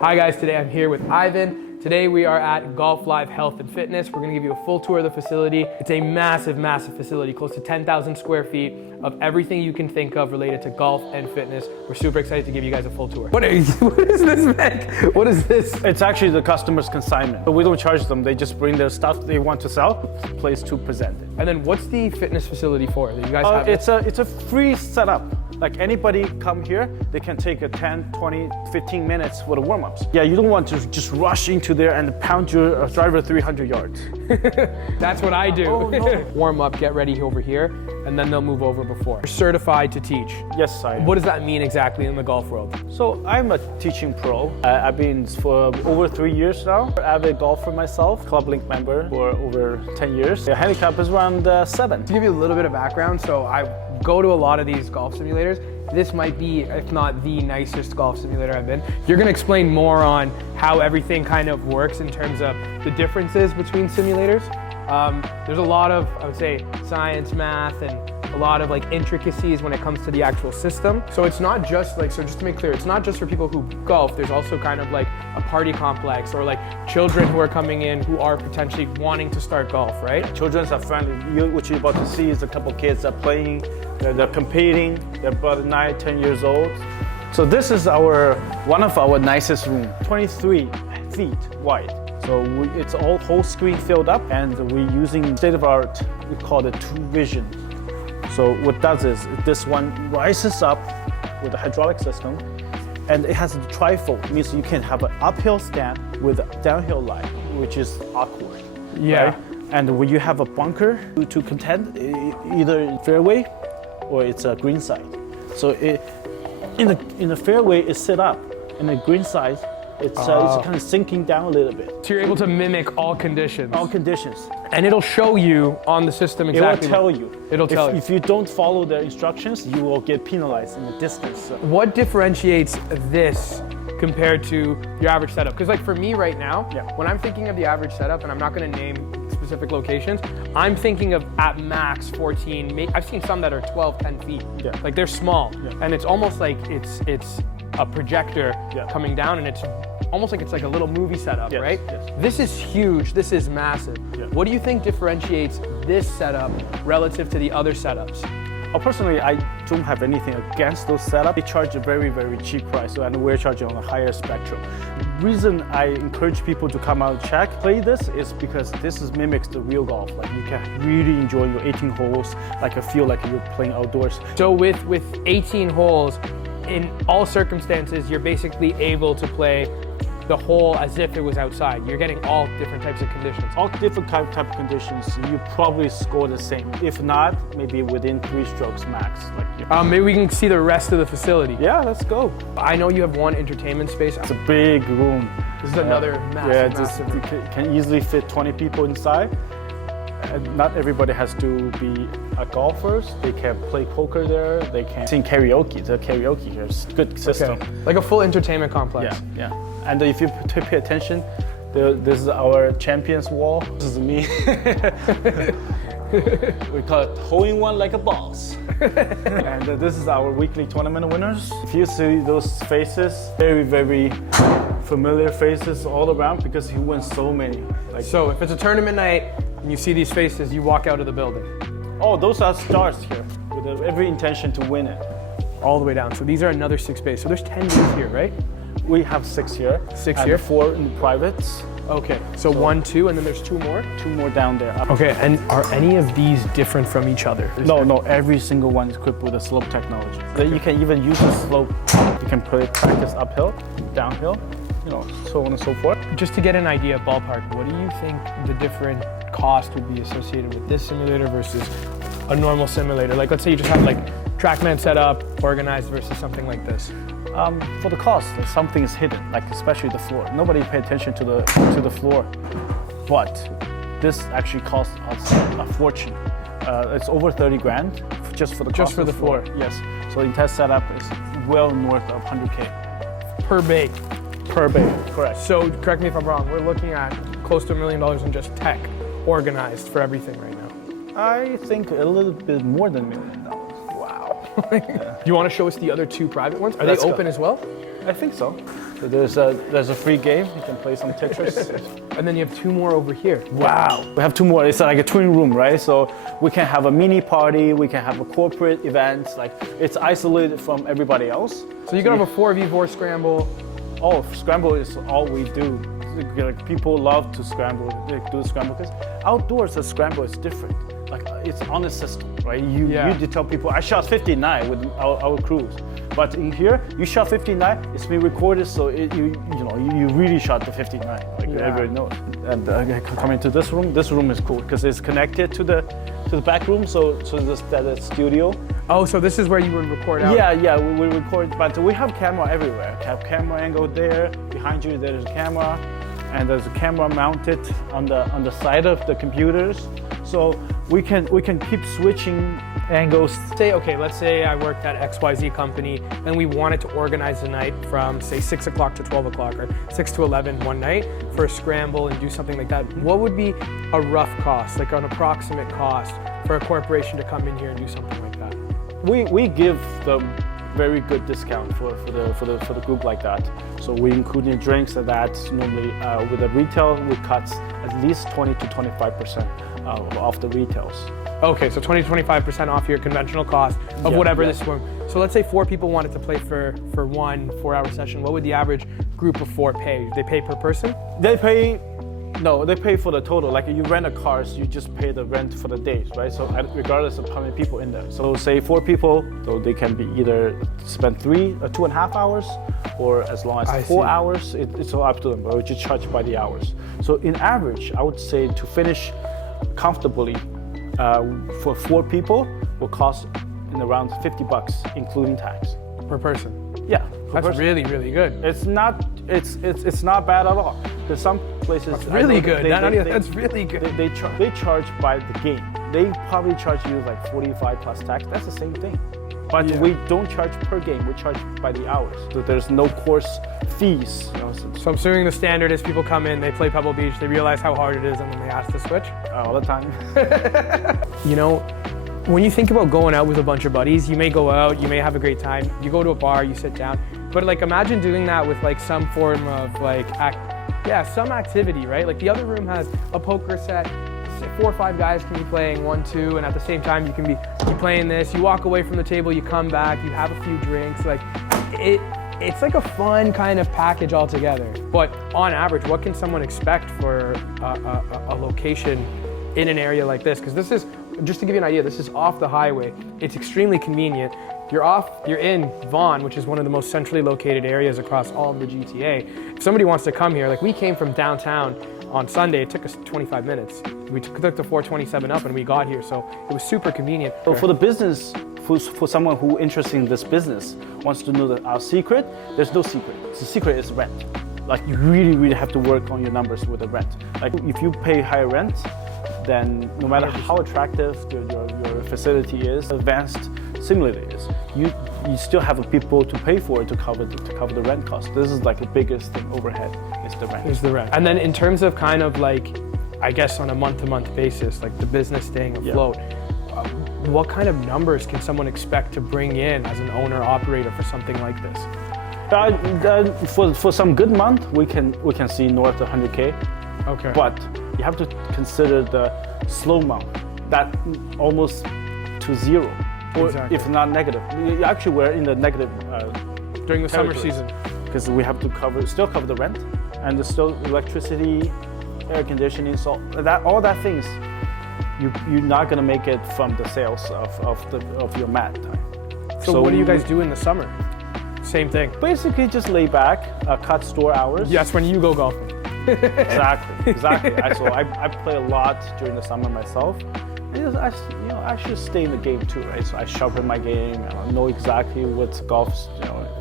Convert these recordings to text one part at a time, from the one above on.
Hi guys, today I'm here with Ivan. Today we are at Golf Live Health and Fitness. We're gonna give you a full tour of the facility. It's a massive, massive facility, close to 10,000 square feet of everything you can think of related to golf and fitness. We're super excited to give you guys a full tour. What is this, Vic? What is this? It's actually the customer's consignment. But we don't charge them. They just bring their stuff they want to sell, place to present it. And then what's the fitness facility for? Do you guys have it's a free setup. Like anybody come here, they can take a 10, 20, 15 minutes for the warm-ups. Yeah, you don't want to just rush into there and pound your driver 300 yards. That's what I do. Oh, no. Warm up, get ready over here, and then they'll move over before. You're certified to teach. Yes, I am. What does that mean exactly in the golf world? So I'm a teaching pro. I've been for over 3 years now. Avid golfer myself, Club Link member for over 10 years. The handicap is around 7. To give you a little bit of background, so I go to a lot of these golf simulators. This might be, if not the nicest golf simulator I've been. You're gonna explain more on how everything kind of works in terms of the differences between simulators. There's a lot of, I would say, science, math, and a lot of like intricacies when it comes to the actual system. So it's not just like, so just to make clear, it's not just for people who golf. There's also kind of like a party complex or like children who are coming in who are potentially wanting to start golf, right? Children are friendly. What you're about to see is a couple kids that are playing, they're competing, they're about 9, 10 years old. So this is one of our nicest rooms, 23 feet wide. So it's all whole screen filled up, and we're using state-of-the-art, we call it True Vision. So what does is, this one rises up with a hydraulic system, and it has a trifold, means you can have an uphill stand with a downhill lie, which is awkward. Yeah. Right? And when you have a bunker to contend, either fairway or it's a green side. So in the fairway, it's set up, and the green side, it's kind of sinking down a little bit. So you're able to mimic all conditions. All conditions. And it'll show you on the system exactly. It will tell you. It'll tell you. If you don't follow the instructions, you will get penalized in the distance. So. What differentiates this compared to your average setup? Because like for me right now, when I'm thinking of the average setup, and I'm not gonna name specific locations, I'm thinking of at max 14, I've seen some that are 12, 10 feet. Yeah. Like they're small. Yeah. And it's almost like it's a projector coming down, and it's almost like it's like a little movie setup, right? Yes. This is huge, this is massive. Yeah. What do you think differentiates this setup relative to the other setups? Personally, I don't have anything against those setups. They charge a very, very cheap price, and we're charging on a higher spectrum. The reason I encourage people to come out and play this is because this mimics the real golf. Like you can really enjoy your 18 holes, like I feel like you're playing outdoors. So with 18 holes, in all circumstances, you're basically able to play the hole as if it was outside. You're getting all different types of conditions. All different type of conditions, you probably score the same. If not, maybe within 3 strokes max. Maybe we can see the rest of the facility. Yeah, let's go. I know you have one entertainment space. It's a big room. This is another massive, massive room. It can easily fit 20 people inside. And not everybody has to be golfers. They can play poker there. They can sing karaoke. The karaoke here is a good system. Okay. Like a full entertainment complex. Yeah. And if you pay attention, this is our champions wall. This is me. We call it hole-in-one like a boss. And this is our weekly tournament winners. If you see those faces, very, very familiar faces all around because he wins so many. So if it's a tournament night and you see these faces, you walk out of the building. Oh, those are stars here with every intention to win it. All the way down. So these are another 6 bays. So there's 10 bays here, right? We have 6 here. 6 here? 4 in the privates. Okay, so 1, 2, and then there's 2 more? 2 more down there. Okay, and are any of these different from each other? No, every single one is equipped with a slope technology. Then you can even use the slope. You can practice uphill, downhill, so on and so forth. Just to get an idea, ballpark, what do you think the different cost would be associated with this simulator versus a normal simulator? Like let's say you just have like TrackMan set up, organized versus something like this. For the cost, something is hidden, like especially the floor. Nobody pay attention to the floor, but this actually costs us a fortune. It's over 30 grand just for the cost of the floor. Yes. So the entire setup is well north of 100K per bay. Per bay, correct. So correct me if I'm wrong. We're looking at close to $1 million in just tech, organized for everything right now. I think a little bit more than $1 million. Wow. You want to show us the other 2 private ones? Are Let's they go. open as well? I think so. So there's a free game. You can play some Tetris. And then you have 2 more over here. Wow. We have 2 more. It's like a twin room, right? So we can have a mini party. We can have a corporate event. Like it's isolated from everybody else. So you can have a 4v4 scramble. Oh, scramble is all we do. Like people love to scramble, do scramble because outdoors the scramble is different. Like it's on the system, right? You tell people I shot 59 with our crews, but in here you shot 59. It's been recorded, so you really shot the 59. Like everybody knows. And coming to this room is cool because it's connected to the back room. So this that studio. Oh, so this is where you would record out? Yeah, we record, but we have camera everywhere. We have camera angle there. Behind you there's a camera, and there's a camera mounted on the side of the computers. So we can keep switching angles. Let's say I worked at XYZ company and we wanted to organize the night from say 6 o'clock to 12 o'clock or 6 to 11 one night for a scramble and do something like that. What would be a rough cost, like an approximate cost for a corporation to come in here and do something like that? We give them very good discount for the group like that. So we include drinks and that normally with the retail we cut at least 20 to 25% off the retails. Okay, so 20 to 25% off your conventional cost of whatever this room. So let's say 4 people wanted to play for 1 4-hour session. What would the average group of 4 pay? They pay per person? They pay for the total. Like you rent a car, so you just pay the rent for the days, right? So regardless of how many people in there. So say 4 people, so they can be either spend 3 or 2.5 hours, or as long as 4 hours. It's all up to them, but we just charge by the hours. So in average, I would say to finish comfortably for 4 people will cost in around $50, including tax. Per person? Yeah, that's really, really good. It's not bad at all. There's some places that's really good. That's really good. They charge by the game. They probably charge you like 45 plus tax. That's the same thing. But we don't charge per game. We charge by the hours. So there's no course fees. So I'm assuming the standard is people come in, they play Pebble Beach, they realize how hard it is, and then they ask to switch? All the time. When you think about going out with a bunch of buddies, you may go out, you may have a great time, you go to a bar, you sit down, but like imagine doing that with like some form of like, some activity, right? Like the other room has a poker set, 4 or 5 guys can be playing 1, 2, and at the same time you can be playing this, you walk away from the table, you come back, you have a few drinks, like it's like a fun kind of package altogether. But on average, what can someone expect for a location in an area like this? Because this is, just to give you an idea, this is off the highway. It's extremely convenient. You're in Vaughan, which is one of the most centrally located areas across all of the GTA. If somebody wants to come here, like we came from downtown on Sunday, it took us 25 minutes. We took the 427 up and we got here, so it was super convenient. So for the business, for someone who interested in this business, wants to know our secret, there's no secret. The secret is rent. Like you really, really have to work on your numbers with the rent. Like if you pay higher rent, then no matter how attractive your facility is, advanced simulator is, you still have people to pay for it to cover the rent cost. This is like the biggest thing overhead is the rent. Is the rent. And then in terms of kind of like, I guess on a month-to-month basis, like the business staying afloat, what kind of numbers can someone expect to bring in as an owner operator for something like this? For some good month, we can see north of 100K. Okay. But you have to consider the slow month, that almost to zero, or if not negative. Actually, we're in the negative during the summer season because we have to still cover the rent, and there's still electricity, air conditioning, so all that things. You're not gonna make it from the sales of your mat time. So what do you guys do in the summer? Same thing. Basically, just lay back, cut store hours. Yes, when you go golfing. Exactly. So I play a lot during the summer myself. I should stay in the game too, right? So I sharpen my game. I know exactly what's golf's.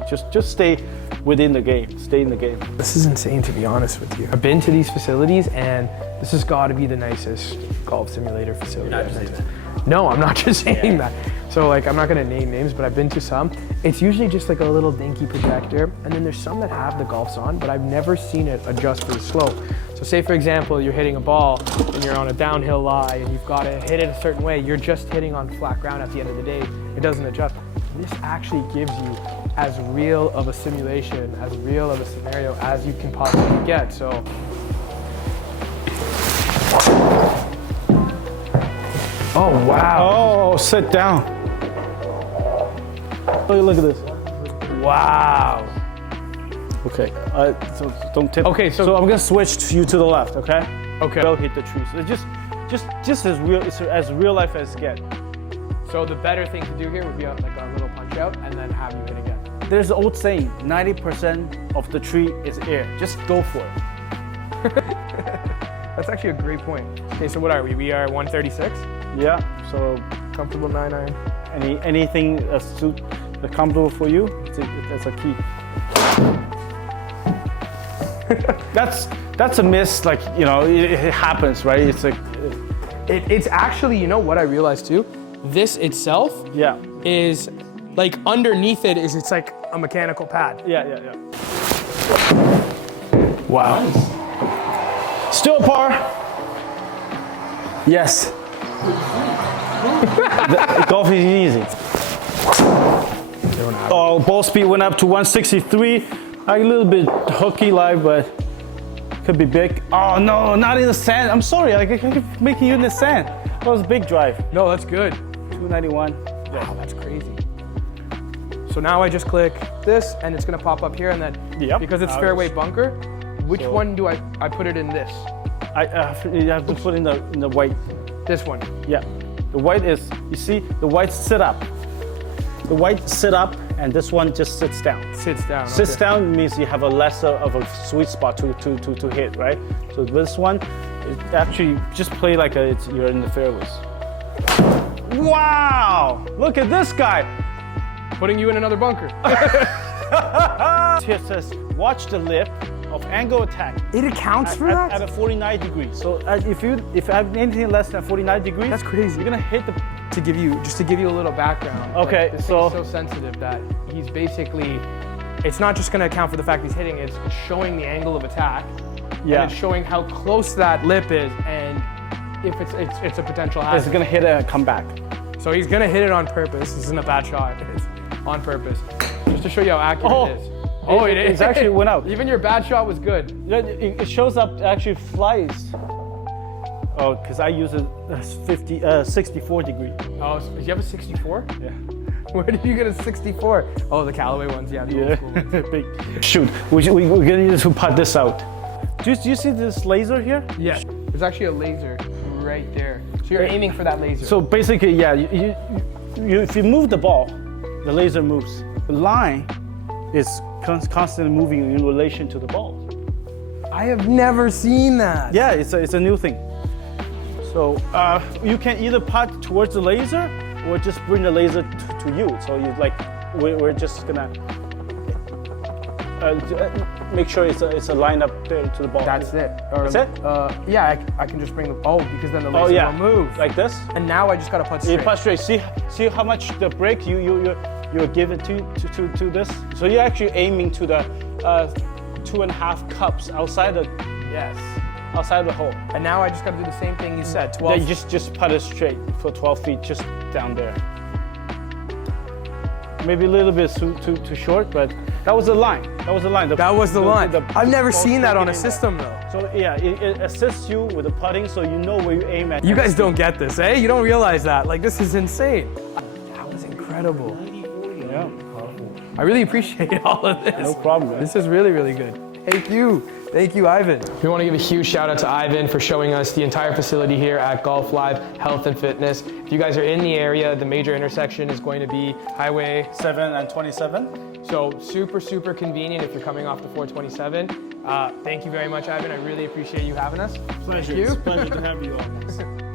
Just stay within the game. Stay in the game. This is insane, to be honest with you. I've been to these facilities, and this has got to be the nicest golf simulator facility. You're not just saying that. No, I'm not just saying that. So like, I'm not gonna name names, but I've been to some. It's usually just like a little dinky projector, and then there's some that have the golfs on, but I've never seen it adjust for the slope. So say for example, you're hitting a ball and you're on a downhill lie and you've got to hit it a certain way, you're just hitting on flat ground at the end of the day, it doesn't adjust. this actually gives you as real of a simulation, as real of a scenario as you can possibly get. So, oh wow. Oh, sit down. Look at this. Wow. Okay, so don't tip. Okay, so I'm gonna switch you to the left, okay? Okay. Don't hit the tree. So just as real, it's as real life as get. So the better thing to do here would be like a little punch out and then have you hit again. There's an old saying, 90% of the tree is air. Just go for it. That's actually a great point. Okay, so what are we? We are 136. Yeah, so Comfortable 9-iron. anything that's comfortable for you, that's a key. That's a miss, like, you know, it happens, right? It's like, It's actually, you know what I realized too? This itself yeah. is like underneath it is it's like a mechanical pad. Yeah. Wow. Still par. Yes. The golf is easy. Oh, ball speed went up to 163. A little bit hooky live, but could be big. Oh no, not in the sand. I'm sorry, I keep making you in the sand. That was a big drive. No, that's good. 291. Wow, that's crazy. So now I just click this and it's gonna pop up here and then Yep. because it's fairway bunker, which one do I put it in this? You have to put in the white. This one. Yeah. The white is, you see, the white sit up. The white sit up and this one just sits down. Sits down. Sits okay. down means you have a lesser of a sweet spot to hit, right? So this one, it actually just play like you're in the fairways. Wow! Look at this guy. Putting you in another bunker. Here says, watch the lip of angle attack. It accounts for that? At a 49 degrees. So if you have anything less than 49 degrees, That's crazy. You're gonna hit the. to give you a little background. Okay, like, this so- thing's so sensitive that he's basically, it's not just going to account for the fact he's hitting, it's showing the angle of attack. Yeah. And it's showing how close that lip is and if it's a potential hazard. It's gonna hit it and come back. So he's going to hit it on purpose. This isn't a bad shot. It's on purpose. Just to show you how accurate it is. Oh, it actually went out. Even your bad shot was good. It shows up actually flies. Oh, because I use a 64 degree. Oh, so, do you have a 64? Yeah. Where did you get a 64? Oh, the Callaway ones, yeah. The old school ones. Big. Shoot, we're gonna need to put this out. Do you see this laser here? Yeah, there's actually a laser right there. So you're aiming for that laser. So basically, yeah, if you move the ball, the laser moves. The line is constantly moving in relation to the ball. I have never seen that. Yeah, it's a new thing. So you can either putt towards the laser or just bring the laser to you. So you we're just gonna make sure it's a line up there to the ball. That's it. Or, That's it? Yeah, I can just bring the, because then the laser will move. Like this. And now I just gotta putt straight. You putt straight. See how much the break you're giving to this. So you're actually aiming to the 2.5 cups outside the outside the hole. And now I just gotta do the same thing you said. 12. Then you just putt it straight for 12 feet, just down there. Maybe a little bit too short, but that was the line. That was the line. That was the line. I've never ball seen that on a sticking in system though. there. So yeah, it assists you with the putting, so you know where you aim at. You guys don't get this, eh? You don't realize that. Like, this is insane. That was incredible. Yeah. I really appreciate all of this. No problem, man. This is really, really good. Thank you. Thank you, Ivan. We want to give a huge shout out to Ivan for showing us the entire facility here at Golf Live Health and Fitness. If you guys are in the area, the major intersection is going to be Highway 7 and 27. So super, super convenient if you're coming off the 427. Thank you very much, Ivan. I really appreciate you having us. Pleasure. Thank you. It's a pleasure to have you all.